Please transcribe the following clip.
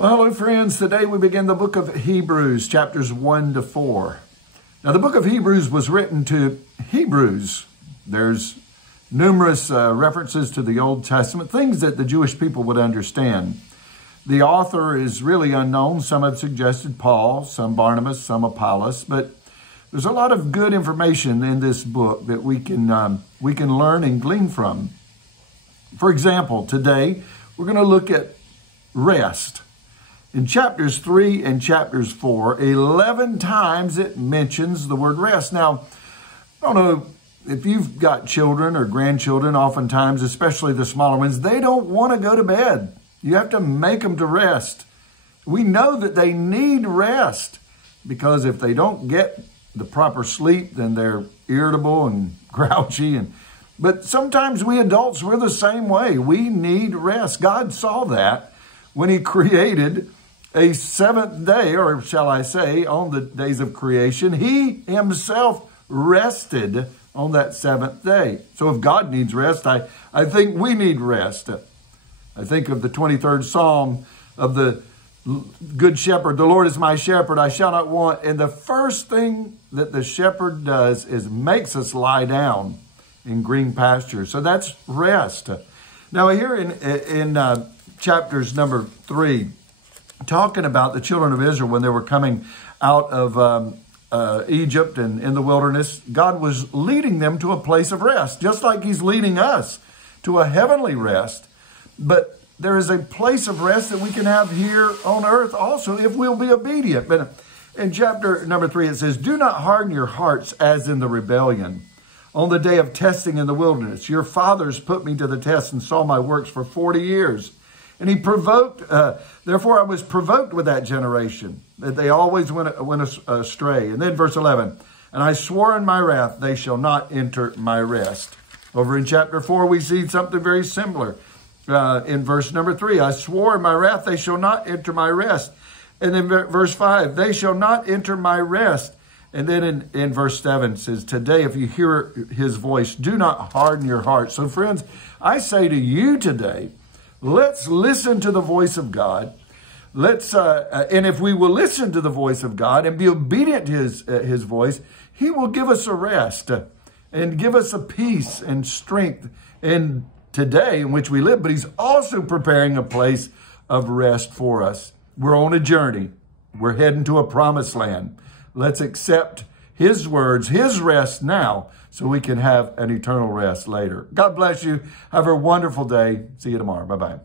Well, hello, friends. Today we begin the book of Hebrews, chapters 1 to 4. Now, the book of Hebrews was written to Hebrews. There's numerous references to the Old Testament, things that the Jewish people would understand. The author is really unknown. Some have suggested Paul, some Barnabas, some Apollos, but there's a lot of good information in this book that we can learn and glean from. For example, today we're going to look at rest. In chapters 3 and chapters 4, 11 times it mentions the word rest. Now, I don't know if you've got children or grandchildren, oftentimes, especially the smaller ones, they don't want to go to bed. You have to make them to rest. We know that they need rest because if they don't get the proper sleep, then they're irritable and grouchy. But sometimes we adults, we're the same way. We need rest. God saw that when he created a seventh day, or shall I say, on the days of creation. He himself rested on that seventh day. So if God needs rest, I think we need rest. I think of the 23rd Psalm of the Good Shepherd. The Lord is my shepherd, I shall not want. And the first thing that the shepherd does is makes us lie down in green pastures. So that's rest. Now here in chapters number 3, talking about the children of Israel when they were coming out of Egypt and in the wilderness, God was leading them to a place of rest, just like he's leading us to a heavenly rest. But there is a place of rest that we can have here on earth also if we'll be obedient. But in chapter number 3, it says, "Do not harden your hearts as in the rebellion on the day of testing in the wilderness. Your fathers put me to the test and saw my works for 40 years. And he provoked, therefore I was provoked with that generation, that they always went astray." And then verse 11, "And I swore in my wrath, they shall not enter my rest." Over in chapter 4, we see something very similar. In verse number 3, "I swore in my wrath, they shall not enter my rest." And then verse 5, "They shall not enter my rest." And then in verse 7 it says, "Today, if you hear his voice, do not harden your heart." So friends, I say to you today, let's listen to the voice of God. And if we will listen to the voice of God and be obedient to his voice, he will give us a rest and give us a peace and strength in today in which we live. But he's also preparing a place of rest for us. We're on a journey. We're heading to a promised land. Let's accept his words, his rest now, so we can have an eternal rest later. God bless you. Have a wonderful day. See you tomorrow. Bye-bye.